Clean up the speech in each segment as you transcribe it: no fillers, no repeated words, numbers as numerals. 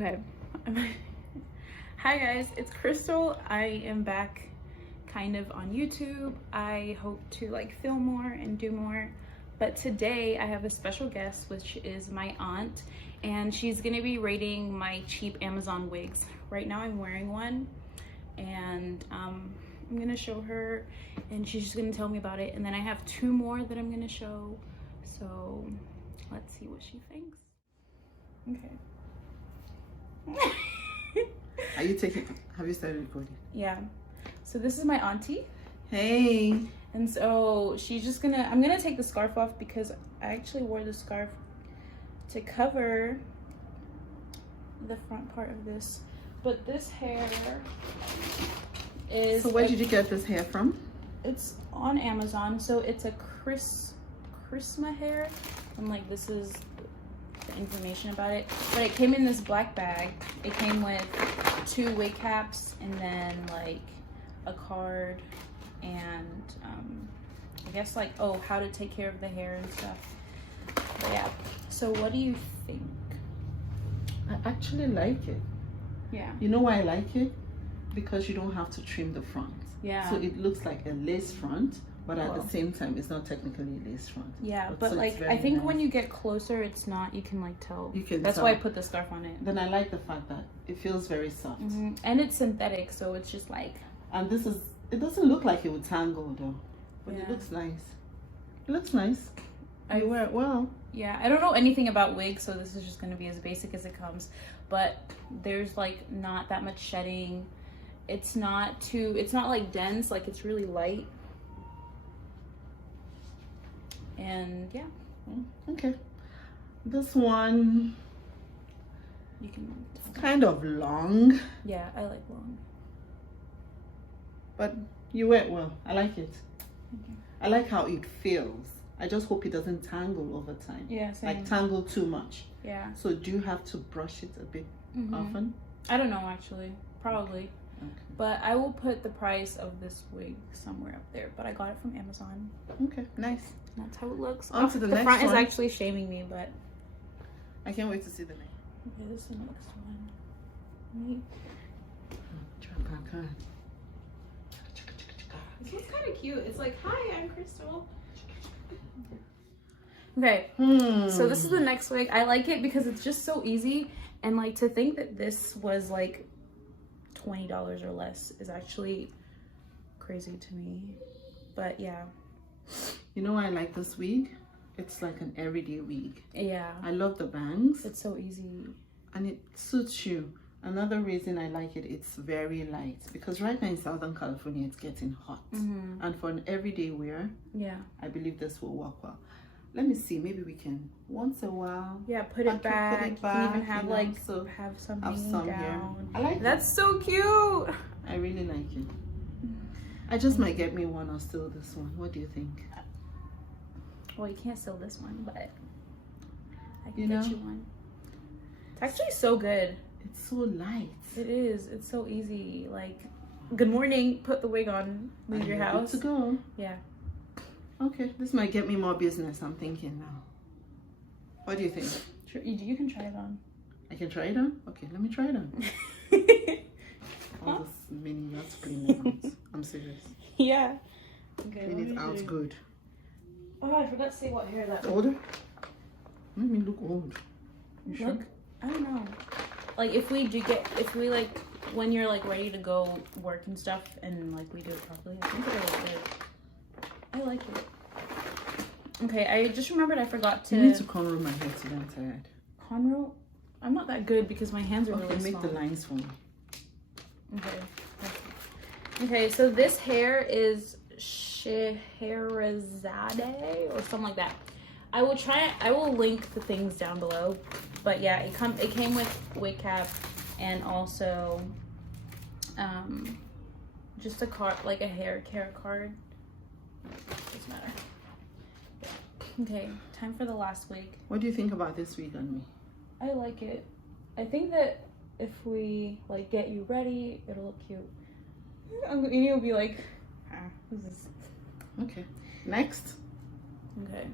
Okay. Hi guys, it's Crystal. I am back kind of on YouTube. I hope to like film more and do more. But today I have a special guest, which is my aunt, and she's gonna be rating my cheap Amazon wigs. Right now I'm wearing one, and I'm gonna show her, and she's just gonna tell me about it. And then I have two more that I'm gonna show. So let's see what she thinks. Okay. Are you taking? Have you started recording? Yeah. So this is my auntie. Hey. And so she's just gonna, I'm gonna take the scarf off because I actually wore the scarf to cover the front part of this. But this hair is... So where did you get this hair from? It's on Amazon. So it's a Chrisma hair. And like this is the information about it. But it came in this black bag. It came with 2 wig caps and then like a card and I guess like, oh, how to take care of the hair and stuff. But yeah, so what do you think? I actually like it. Yeah. You know why I like it? Because you don't have to trim the front. Yeah. So it looks like a lace front, but at the same time, it's not technically a lace front. Yeah, but so like I think when you get closer, it's not. You can like tell. You can. That's tell. why I put the scarf on it. Then I like the fact that it feels very soft. And it's synthetic, so it's just like. And this is. It doesn't look like it would tangle though, but it looks nice. It looks nice. You wear it well. Yeah, I don't know anything about wigs, so this is just going to be as basic as it comes. But there's like not that much shedding. It's not too. It's not like dense. Like it's really light. And yeah. Okay. This one. You can. It's kind of long. Yeah, I like long. But you wear it well. I like it. I like how it feels. I just hope it doesn't tangle over time. Yeah, same. Like tangle too much. Yeah. So do you have to brush it a bit often? I don't know actually. Probably. Okay. But I will put the price of this wig somewhere up there. But I got it from Amazon. Okay, nice. That's how it looks. On to the next front one. is actually shaming me, but I can't wait to see the next. okay, this is the next one. This one's kind of cute. It's like, hi, I'm Crystal. Okay, so this is the next wig. I like it because it's just so easy, and like to think that this was like $20 or less is actually crazy to me. But yeah. You know why I like this wig? It's like an everyday wig. Yeah. I love the bangs. It's so easy. And it suits you. Another reason I like it, it's very light. Because right now in Southern California, it's getting hot. And for an everyday wear, yeah, I believe this will work well. Let me see, maybe we can, once a while. Yeah, put it back. You can even have like, have some hanging down. Here. I like That's so cute. I really like it. I just might get me one or steal this one. What do you think? Well, you can't steal this one, but I can get you one. It's actually so good. It's so light. It is. It's so easy. Like, good morning, put the wig on, leave your house. Good to go. Yeah. Okay, this might get me more business, I'm thinking now. What do you think? Sure, you can try it on. I can try it on? Okay, let me try it on. All this mini, you have to clean it out. I'm serious. Yeah. Okay, clean it out good. Oh, I forgot to say what hair that was. Older? Let me look old. You sure? Look, I don't know. Like if we like, when you're like ready to go work and stuff and like we do it properly, I think it'll look good. I like it. Okay, I just remembered I forgot to... You need to cornrow my hair today, I'm tired. Cornrow? I'm not that good because my hands are really small. Okay, make the lines for me. Okay. Okay, so this hair is Scheherazade or something like that. I will link the things down below. But yeah, it came with wig cap and also just a card, like a hair care card. Doesn't matter. Okay, time for the last wig. What do you think about this wig on me? I like it. I think that if we like get you ready, it'll look cute. And you'll be like, who's this? Okay, next. Okay,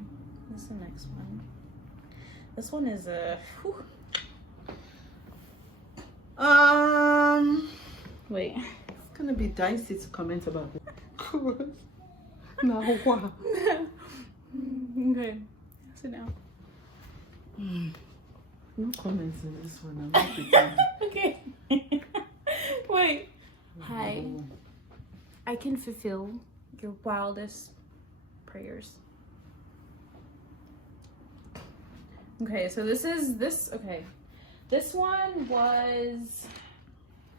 this is the next one. This one is a Wait. It's gonna be dicey to comment about it. Now what? Okay. Sit down. No comments in this one. I'm not pretending. Okay. Wait. Hi. I can fulfill your wildest prayers. Okay, so this one was,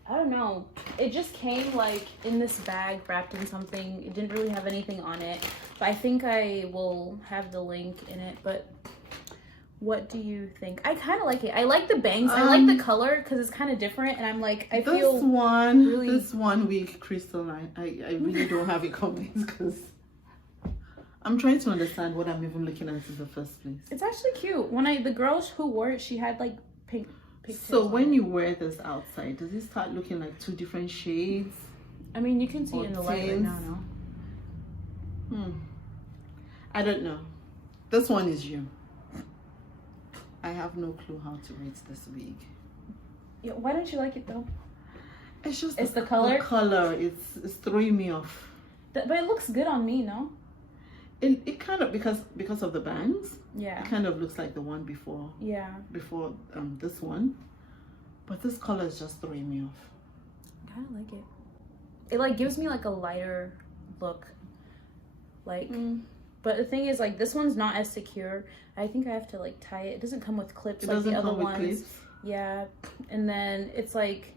I don't know, it just came like in this bag wrapped in something. It didn't really have anything on it, but I think I will have the link in it. But what do you think? I kind of like it. I like the bangs. I like the color because it's kind of different, and I'm like, I feel this one wig, Crystal, I really don't have it comments because I'm trying to understand what I'm even looking at in the first place. It's actually cute. When the girls who wore it, she had like pink. So when you wear this outside, does it start looking like two different shades? I mean, you can see in the light right now, no? I don't know. This one is you. I have no clue how to rate this wig. Yeah, why don't you like it though? It's just the color. The color, it's throwing me off. But it looks good on me, no? It kind of, because of the bangs. Yeah. It kind of looks like the one before. Yeah. Before this one, but this color is just throwing me off. I kind of like it. It like gives me like a lighter look. Like, but the thing is, like, this one's not as secure. I think I have to like tie it. It doesn't come with clips like the other ones. Clips. Yeah, and then it's like,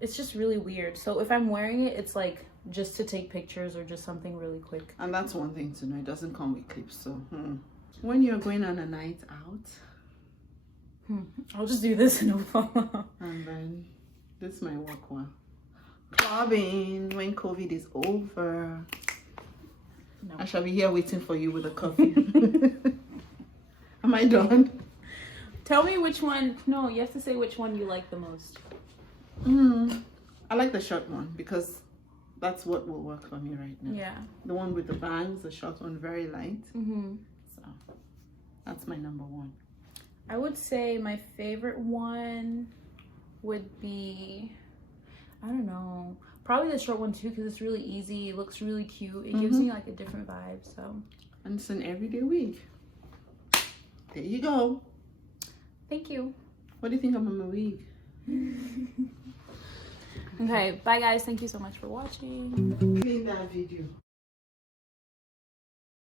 it's just really weird. So if I'm wearing it, it's like just to take pictures or just something really quick. And that's one thing to know. It doesn't come with clips. So when you're going on a night out, I'll just do this and it'll fall off. And then this might work well. Clubbing when COVID is over. No. I shall be here waiting for you with a coffee. Am I done? Tell me which one. No, you have to say which one you like the most. I like the short one because that's what will work for me right now. Yeah. The one with the bangs, the short one, very light. So that's my number one. I would say my favorite one would be, I don't know, probably the short one too because it's really easy. It looks really cute. It gives me like a different vibe. So. And it's an everyday wig. There you go. Thank you. What do you think about my wig? Okay, bye guys. Thank you so much for watching. Clean that video.